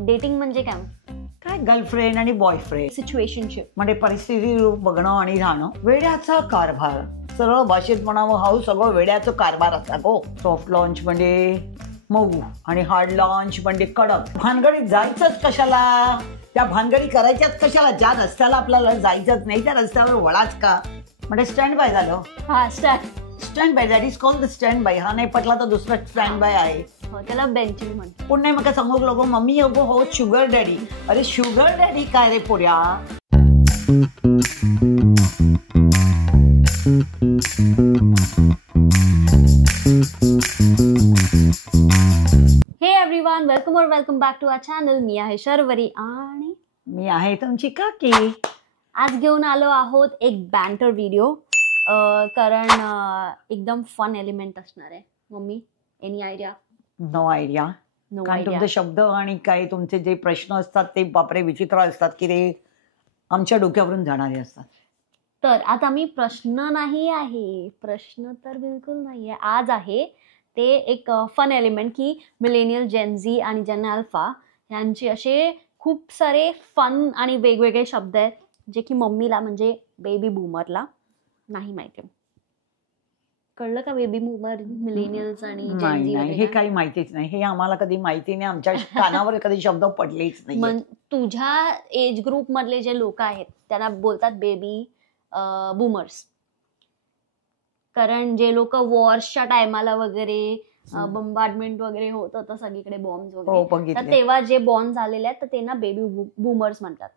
Dating म्हणजे काय? काय गर्लफ्रेंड आणि बॉयफ्रेंड, सिच्युएशनशिप म्हणजे परिस्थिती बघणं आणि राहणं. वेड्याचा कारभार, सरळ भाषेत म्हणावं हा सगळं वेड्याचं कारभार असतात हो. सॉफ्ट लॉन्च म्हणजे मऊ आणि हार्ड लॉन्च म्हणजे कडक. भानगडीत जायचंच कशाला, त्या भानगडी करायच्याच कशाला, ज्या रस्त्याला आपल्याला जायचंच नाही त्या रस्त्यावर वळाच का. म्हणजे स्टँड बाय झालं. हा stand by, that is called the stand by. हा नाही पटला तर दुसरा स्टँड बाय आहे. त्याला बेंचिंग म्हणतात. पण नाही मग समोर लोक मम्मी हो शुगर डॅडी. अरे शुगर डॅडी काय रे पोऱ्या. Hey everyone, welcome back to our channel. मी आहे शर्वरी आणि मी आहे तुमची काकी. आज घेऊन आलो आहोत एक बॅन्टर व्हिडिओ, कारण एकदम फन एलिमेंट असणार आहे. Mummy, any idea? No idea. कारण तुमचे शब्द आणि काय तुमचे जे प्रश्न असतात ते बापरे विचित्र असतात की ते आमच्या डोक्यावरून जाणारे असतात. तर आता मी प्रश्न नाही आहे, प्रश्न तर बिलकुल नाही आहे. आज आहे ते एक फन एलिमेंट की मिलेनियल, जेनझी आणि जेन अल्फा यांचे असे खूप सारे फन आणि वेगवेगळे शब्द आहेत जे की मम्मीला म्हणजे बेबी बूमरला नाही माहिती. कळलं का? बेबी बूमर, मिलेनियल्स आणि जेनझी नाही, हे काही माहितीच नाही. हे आम्हाला कधी माहिती नाही. आमच्या कानावर कधी शब्द पडलेच नाही. तुझ्या एज ग्रुप मधले जे लोक आहेत त्यांना बोलतात बेबी बूमर्स. कारण जे लोक वॉर्सच्या टायमाला वगैरे बंबार्डमेंट वगैरे होत होतं सगळीकडे, बॉम्ब्स वगैरे, तर तेव्हा जे बॉर्न झालेले आहेत तर त्यांना बेबी बूमर्स म्हणतात.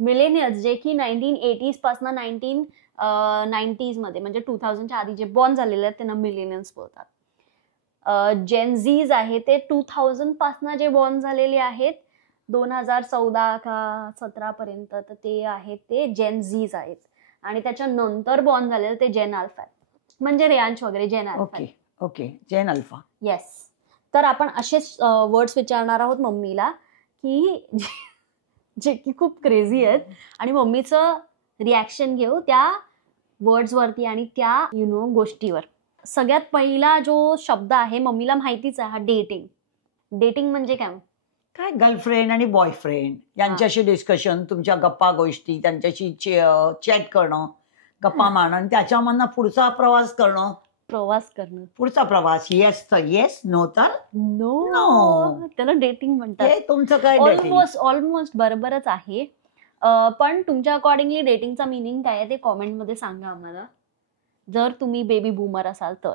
मिलेनियल्स जे की 1980s पासून 1990s मध्ये म्हणजे 2000च्या आधी जे बॉर्न झालेले आहेत त्यांना मिलेनियल्स बोलतात. जेनझीज आहे ते 2000 पासून जे बॉर्न झालेले आहेत 2014 का 17 पर्यंत, तर ते आहेत ते जेनझीज आहेत. आणि त्याच्यानंतर बॉर्न झालेलं ते जेन अल्फा म्हणजे रेयांश वगैरे. जेन अल्फा. ओके, जेन अल्फा. येस. तर आपण असेच वर्ड्स विचारणार आहोत मम्मीला की जे की खूप क्रेझी आहेत आणि मम्मीचं रिॲक्शन घेऊ त्या वर्ड्स वरती आणि त्या गोष्टीवर. सगळ्यात पहिला जो शब्द आहे मम्मीला माहितीच आहे, हा डेटिंग. डेटिंग म्हणजे काय? काय गर्लफ्रेंड आणि बॉयफ्रेंड यांच्याशी डिस्कशन, तुमच्या गप्पा गोष्टी, त्यांच्याशी चॅट करणं, गप्पा मारणं, त्याच्यामधनं पुढचा प्रवास करणं. पुढचा प्रवास. येस तर येस, नो तर नो. त्याला डेटिंग म्हणतात. तुमचं काय? ऑलमोस्ट बरोबरच आहे. पण तुमच्या अकॉर्डिंगली डेटिंगचा मिनिंग काय आहे ते कॉमेंटमध्ये सांगा आम्हाला, जर तुम्ही बेबी बूमर असाल तर.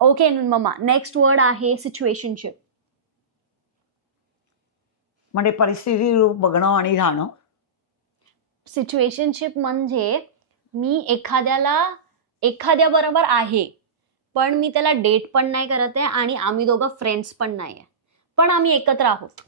ओके मम्मा, नेक्स्ट वर्ड आहे सिच्युएशनशिप. म्हणजे परिस्थिती बघणं आणि राहणं. सिच्युएशनशिप म्हणजे मी एखाद्या बरोबर आहे पण मी त्याला डेट पण नाही करत आहे आणि आम्ही दोघं फ्रेंड्स पण नाही आहे, पण आम्ही एकत्र आहोत.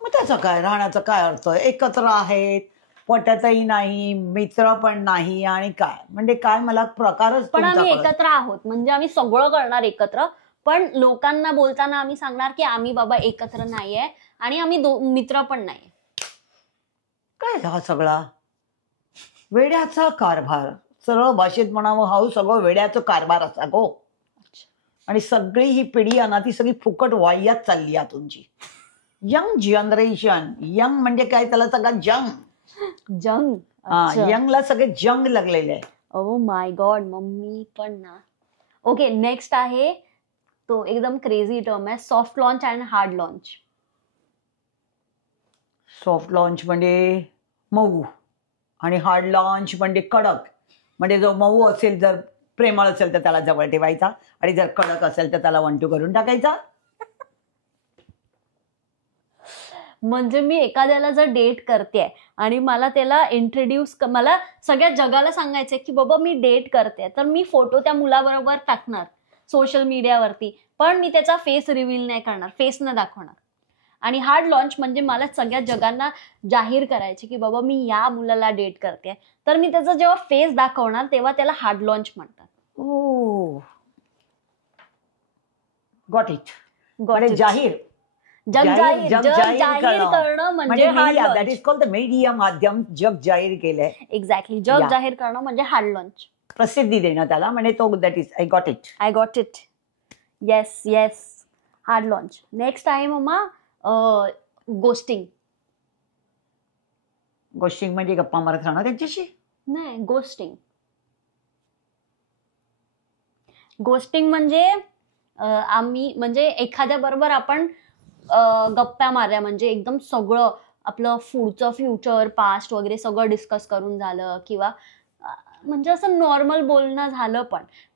मग त्याचा काय, राहण्याचा काय अर्थ? एकत्र आहेत, पटतही नाही, मित्र पण नाही, आणि काय म्हणजे काय मला प्रकारच. पण आम्ही एकत्र आहोत म्हणजे आम्ही सगळं करणार एकत्र, पण लोकांना बोलताना आम्ही सांगणार की आम्ही बाबा एकत्र नाहीये आणि आम्ही मित्र पण नाही. काय हा सगळा वेड्याचा कारभार, सरळ भाषेत म्हणावं हा सगळं वेड्याचं कारभार असतात हो. आणि सगळी ही पिढी आहे ना ती सगळी फुकट वाह्यात चालली आहे तुमची. Young generation. यंग म्हणजे काय, त्याला सगळं जंग. यंगला सगळे जंग लागलेले आहे. ओ माय गॉड, मम्मी पण ना. ओके, नेक्स्ट आहे तो एकदम क्रेझी टर्म आहे, soft launch and hard launch. Soft launch म्हणजे मऊ आणि हार्ड लॉन्च म्हणजे कडक. म्हणजे जो मऊ असेल, जर प्रेमळ असेल तर त्याला जवळ ठेवायचा, आणि जर कडक असेल तर त्याला 1-2 करून टाकायचा. म्हणजे मी एखाद्याला जर डेट करते आणि मला त्याला मला सगळ्या जगाला सांगायचंय की बाबा मी डेट करते, तर मी फोटो त्या मुलाबरोबर टाकणार सोशल मीडियावरती, पण मी त्याचा फेस रिव्हील नाही करणार, फेस न दाखवणार. आणि हार्ड लॉन्च म्हणजे मला सगळ्या जगांना जाहीर करायचे की बाबा मी या मुलाला डेट करते, तर मी त्याचा जेव्हा फेस दाखवणार तेव्हा त्याला हार्ड लॉन्च म्हणतात. Got it. जाहीर करणं म्हणजे hard launch. That is called the media. माध्यम जग जाहीर केलंय. एक्झॅक्टली, जग जाहीर करणं म्हणजे हार्ड लॉन्च. प्रसिद्धी देणं त्याला, म्हणजे तो that is I got it. Yes. Hard launch. Next आहे मम्मा गोस्टिंग. गोस्टिंग म्हणजे गप्पा मारत राहणार त्यांच्याशी? नाही, गोस्टिंग. गोस्टिंग म्हणजे आम्ही म्हणजे एखाद्या बरोबर आपण गप्पा मारल्या, म्हणजे एकदम सगळं आपलं पुढचं फ्युचर पास्ट वगैरे सगळं डिस्कस करून झालं, किंवा म्हणजे असं नॉर्मल बोलणं झालं,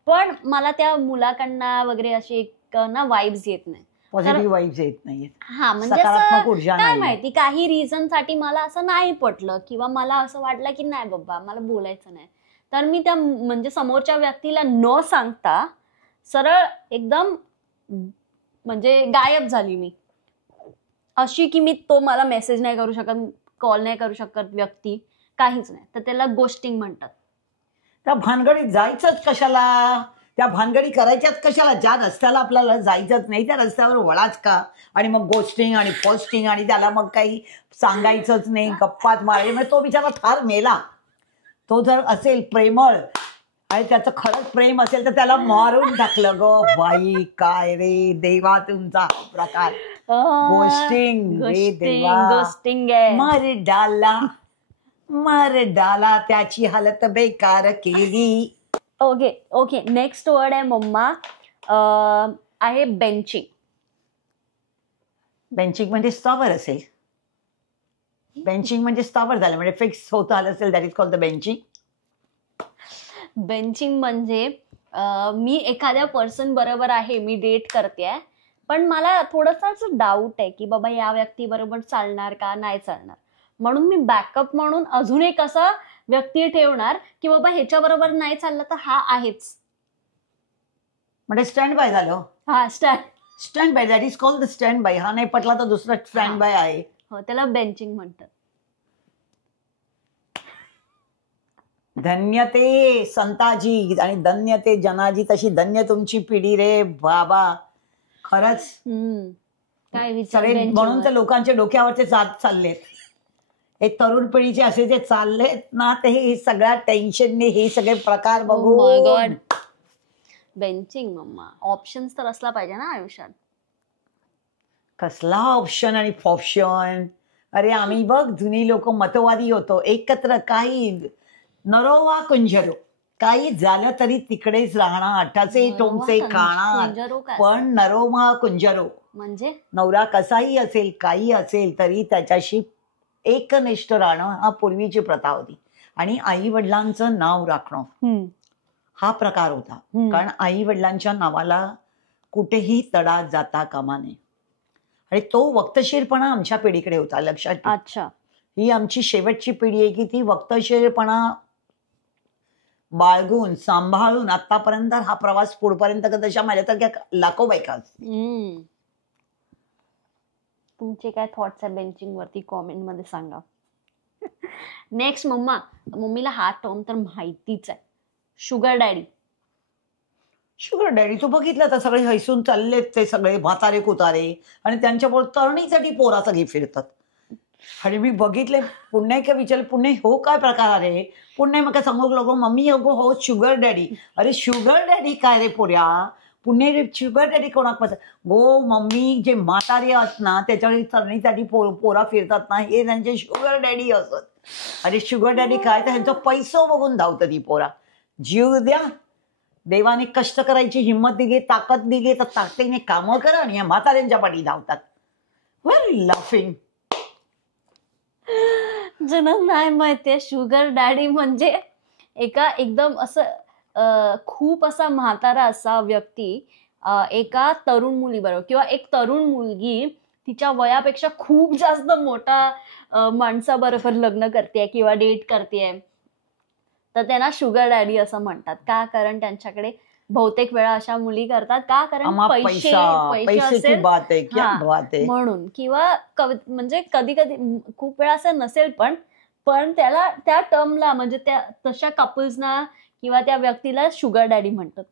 पण मला त्या मुलाकडनं वगैरे अशी एक ना वाईब्स येत नाही, पॉझिटिव्ह वाईब्स येत नाहीये. हा म्हणजे काय माहिती काही रिझन साठी मला असं नाही पटलं, किंवा मला असं वाटलं की नाही बाबा मला बोलायचं नाही, तर मी त्या म्हणजे समोरच्या व्यक्तीला न सांगता सरळ एकदम म्हणजे गायब झाली मी. अशी की मी तो मला मेसेज नाही करू शकत, कॉल नाही करू शकत व्यक्ती, काहीच नाही, तर त्याला गोस्टिंग म्हणतात. त्या भानगडीत जायचंच कशाला? त्या भानगडी करायच्याच कशाला? ज्या रस्त्याला आपल्याला जायचंच नाही त्या रस्त्यावर वळाच का? आणि मग गोस्टिंग आणि पोस्टिंग आणि त्याला मग काही सांगायचंच नाही, गप्पाच मारायचे. म्हणजे तो बिचारा फार मेला. तो जर असेल प्रेमळ आणि त्याचं खरंच प्रेम असेल तर त्याला मारून टाकलं ग बाई. काय रे देवा तुमचा प्रकार. गोस्टिंग रे देवा. गोस्टिंग आहे. मर डाला त्याची हालत बेकार केली. ओके नेक्स्ट वर्ड आहे मम्मा आहे बेंचिंग. बेंचिंग म्हणजे स्थावर असेल. बेंचिंग म्हणजे स्थावर झालं, म्हणजे फिक्स होत आलं असेल, that is called the benching. Benching म्हणजे मी एखाद्या पर्सन बरोबर आहे, मी डेट करते, पण मला थोडंसं डाऊट आहे की बाबा या व्यक्ती बरोबर चालणार का नाही चालणार, म्हणून मी बॅकअप म्हणून अजून एक असा व्यक्ती ठेवणार की बाबा ह्याच्या बरोबर नाही चाललं तर हा आहेच. म्हणजे स्टँड बाय झालं. हा stand by, that is called the stand by. हा नाही पटला तर दुसरा स्टँड बाय आहे. हो, त्याला बेंचिंग म्हणतात. धन्य ते संताजी आणि धन्य ते जनाजी. तशी धन्य तुमची पिढी रे बाबा. खरंच काय विचार. म्हणून तर लोकांच्या डोक्यावरचे जात चाललेत. हे तरुण पिढीचे असे जे चाललेत ना, ते हे सगळ्या टेन्शनने हे सगळे प्रकार बघून. बेंचिंग मम्मा, ऑप्शन्स तर असला पाहिजे ना आयुष्यात. कसला ऑप्शन आणि फॉप्शन. अरे आम्ही बघ जुनी लोक मतवादी होतो. एकत्र काही नरो वा कुंजरो, काही झालं तरी तिकडेच राहणार, आठाचे टोमचे खाणार, पण नरो वा कुंजरो म्हणजे नवरा कसाही असेल काही असेल तरी त्याच्याशी एकनिष्ठ राहणं हा पूर्वीची प्रथा होती. आणि आई वडिलांचं नाव राखणं हा प्रकार होता. कारण आई वडिलांच्या नावाला कुठेही तडा जाता कामा नये. आणि तो वक्तशीरपणा आमच्या पिढीकडे होता. लक्षात ठेव. अच्छा, ही आमची शेवटची पिढी आहे की ती वक्तशीरपणा बाळगून सांभाळून आतापर्यंत हा प्रवास पुढपर्यंत तशा माझ्यासारख्या लाखो बायका. तुमचे काय थॉट्स आहे बेंचिंग वरती कॉमेंट मध्ये सांगा. नेक्स्ट मम्मीला हा टर्म तर माहितीच आहे, शुगर डॅडी. शुगर डॅडी तू बघितलं तर सगळे हैसून चाललेत ते सगळे म्हातारे कुतारे, आणि त्यांच्याबरोबर तरुणीसाठी पोरा सगळी फिरतात. आणि मी बघितले पुण्य का विचारले पुण्य हो काय प्रकार आहे पुण्य मग सांगू लोक मम्मी हो शुगर डॅडी. अरे शुगर डॅडी काय रे पोऱ्या, पुणे शुगर डॅडी कोणाक गो मम्मी जे म्हातारे असत ना त्याच्यावर तरुणीसाठी पोरा फिरतात ना हे त्यांचे शुगर डॅडी असत. अरे शुगर डॅडी काय तर ह्यांचा पैसो बघून धावतं ती पोरा. जीव द्या, देवाने कष्ट करायची हिंमत दिली, ताकद दिली तर ताकदीने कामं करा आणि या म्हाताऱ्यांच्या पाठी धावतात. Very laughing. ज्यांना नाही माहितीये शुगर डॅडी म्हणजे एका एकदम असं खूप असा म्हातारा असा व्यक्ती एका तरुण मुलीबरोबर किंवा एक तरुण मुलगी तिच्या वयापेक्षा खूप जास्त मोठा माणसाबरोबर लग्न करते किंवा डेट करते, तर त्यांना शुगर डॅडी असं म्हणतात. का? कारण त्यांच्याकडे बहुतेक वेळा अशा मुली करतात का? कारण पैसे असेल म्हणून, किंवा म्हणजे कधी कधी खूप वेळा असं नसेल पण त्याला त्या टर्मला म्हणजे त्या तशा कपल्सना किंवा त्या व्यक्तीला शुगर डॅडी म्हणतात.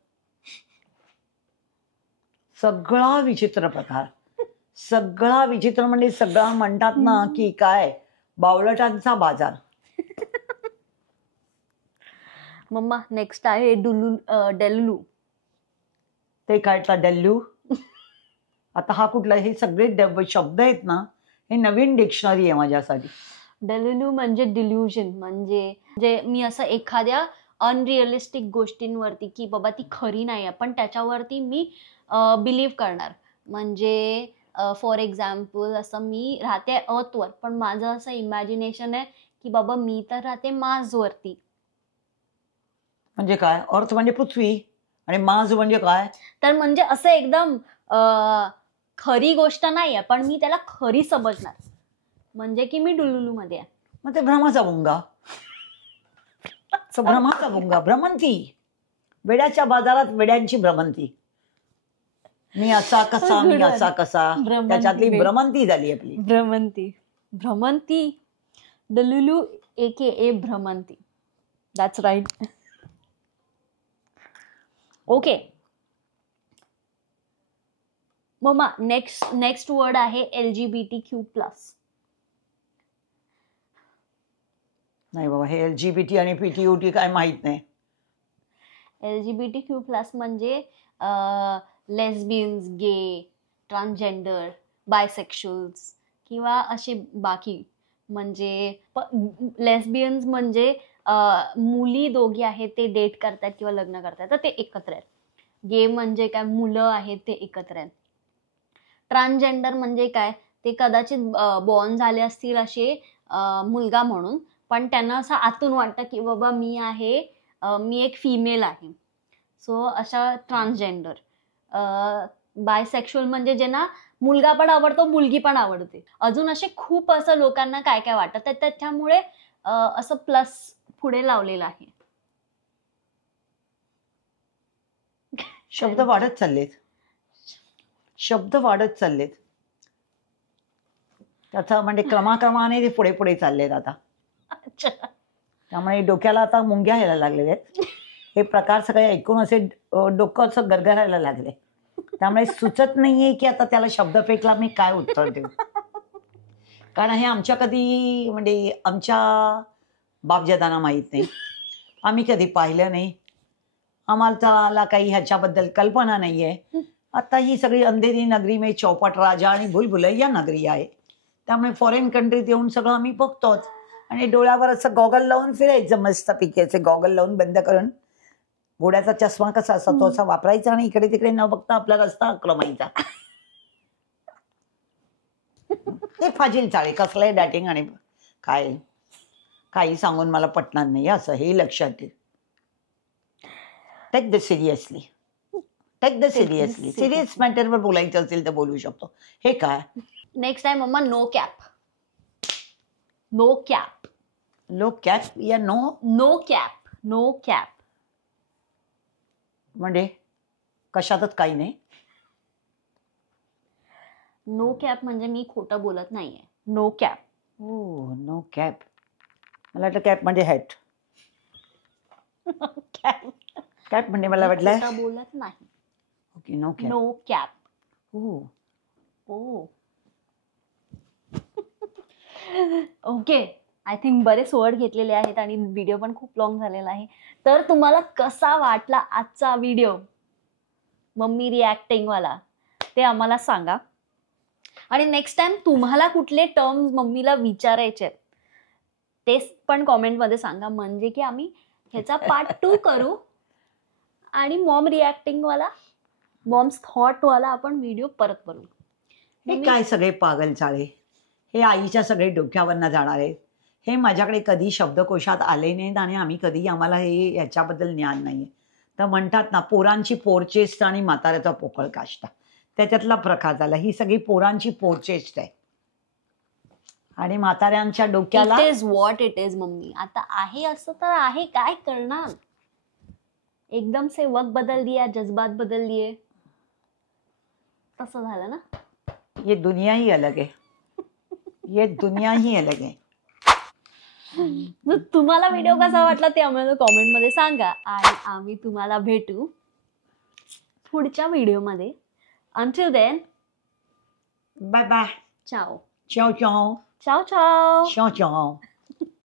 सगळा विचित्र प्रकार, सगळा विचित्र म्हणजे सगळा म्हणतात ना की काय बावळटांचा बाजार. मम्मा नेक्स्ट आहे डेल्लू. ते काय डेल्लू? आता हा कुठला, हे सगळे शब्द आहेत ना, हे नवीन डिक्शनरी आहे माझ्यासाठी. डेलुलू म्हणजे डिल्युजन, म्हणजे मी असं एखाद्या अनरिअलिस्टिक गोष्टींवरती की बाबा ती खरी नाही आहे पण त्याच्यावरती मी बिलीव्ह करणार. म्हणजे फॉर एक्झाम्पल असं मी राहते अर्थवर पण माझं असं इमॅजिनेशन आहे की बाबा मी तर राहते मार्सवरती. म्हणजे काय? अर्थ म्हणजे पृथ्वी आणि मार्स म्हणजे काय? तर म्हणजे असं एकदम खरी गोष्ट नाही आहे पण मी त्याला खरी समजणार, म्हणजे की मी डुलुलू मध्ये आहे. मग ते भ्रमाचा भुंगा. भ्रमाचा भुंगा, भ्रमंती. वेड्याच्या बाजारात वेड्यांची भ्रमंती. मी असा कसा, मी असा कसा, त्याच्यातली भ्रमंती झाली आपली. भ्रमंती डुलुलू AKA भ्रमंती. That's right. Okay mamma, next word आहे LGBTQ+. नाही बाबा, हे LGBT आणि PTUT काय माहित नाही. LGBTQ+ म्हणजे लेस्बियन्स, गे, ट्रान्सजेंडर, बायसेक्शुअल्स किंवा असे बाकी. म्हणजे लेस्बियन्स म्हणजे मुली दोघी आहेत ते डेट करतात किंवा लग्न करतात तर ते एकत्र आहेत. गे म्हणजे काय, मुलं आहेत ते एकत्र आहेत. ट्रान्सजेंडर म्हणजे काय, ते कदाचित बॉर्न झाले असतील असे मुलगा म्हणून पण त्यांना असं आतून वाटतं की बाबा मी एक फिमेल आहे, सो अशा ट्रान्सजेंडर. बायसेक्शुअल म्हणजे ज्यांना मुलगा पण आवडतो मुलगी पण आवडते. अजून असे खूप असं लोकांना काय काय वाटतं त्याच्यामुळे असं प्लस पुढे लावलेलं आहे. शब्द वाढत चाललेत. त्याचा म्हणजे क्रमाक्रमाने ते पुढे पुढे चाललेत आता. त्यामुळे डोक्याला आता मुंग्या यायला लागलेल्या आहेत. हे प्रकार सगळे ऐकून असे डोकं असं गरगरायला लागले. त्यामुळे सुचत नाहीये की आता त्याला शब्द फेकला मी काय उत्तर देऊ. कारण हे आमच्या कधी म्हणजे आमच्या बापजादांना माहीत नाही, आम्ही कधी पाहिलं नाही, आम्हाला काही ह्याच्याबद्दल कल्पना नाहीये. आता ही सगळी अंधेरी नगरी में चौपट राजा आणि भूलभुलैया नगरी आहे. त्यामुळे फॉरेन कंट्रीत येऊन सगळं आम्ही बघतोच आणि डोळ्यावर असं गॉगल लावून फिरायचं मस्त पिकेचे गॉगल लावून बंद करून. घोड्याचा चष्मा कसा असतो तो असा वापरायचा आणि इकडे तिकडे न बघता आपला रस्ता अक्रमायचा. ते फाजील चाळे, कसलंय डॅटिंग आणि काय काही सांगून मला पटणार नाही असं, हे लक्षात ठेव. Take the seriously. सिरियस मॅटरवर बोलायचं असेल तर बोलू शकतो. हे काय? नेक्स्ट आहे mamma no cap. No cap या नो कॅप म्हणजे कशातच काही नाही. नो कॅप म्हणजे मी खोटं बोलत नाहीये. No cap. हो, नो कॅप. मला वाटलं कॅप म्हणजे हॅट. कॅप म्हणजे मला वाटलं खोटं बोलत नाही. Okay, no cap. Okay, I think बरेच वर्ड घेतलेले आहेत आणि व्हिडिओ पण खूप लॉंग झालेला आहे. तर तुम्हाला कसा वाटला आजचा व्हिडिओ मम्मी रिॲक्टिंग वाला ते आम्हाला सांगा. आणि नेक्स्ट टाइम तुम्हाला कुठले टर्म्स मम्मीला विचारायचे ते पण कॉमेंटमध्ये सांगा, म्हणजे की आम्ही ह्याचा पार्ट 2 करू आणि मॉम रिॲक्टिंग वाला, मॉम्स थॉट वाला आपण व्हिडिओ परत करू. हे काय सगळे पागल चाळे, हे आईच्या सगळे डोक्यावरनं जाणार आहेत. हे माझ्याकडे कधी शब्दकोशात आले नाहीत आणि आम्हाला हे याच्याबद्दल ज्ञान नाहीये. तर म्हणतात ना, पोरांची पोरचेस्ट आणि म्हाताऱ्याचा पोकळ काष्टा, त्याच्यातला प्रकार झाला. ही सगळी पोरांची पोरचेस्ट आहे आणि म्हाताऱ्यांच्या डोक्याला it is what it is mummy. आता आहे असं तर आहे, काय करणार. एकदम से वक्त बदल दिया, जज्बात बदल दिए, तसं झालं ना. ये दुनिया ही अलग है. तुम्हाला व्हिडिओ कसा वाटला ते आम्हाला कॉमेंट मध्ये सांगा आणि आम्ही तुम्हाला भेटू पुढच्या व्हिडिओमध्ये. Until then, bye bye. ciao. Ciao ciao. Ciao ciao. Ciao ciao.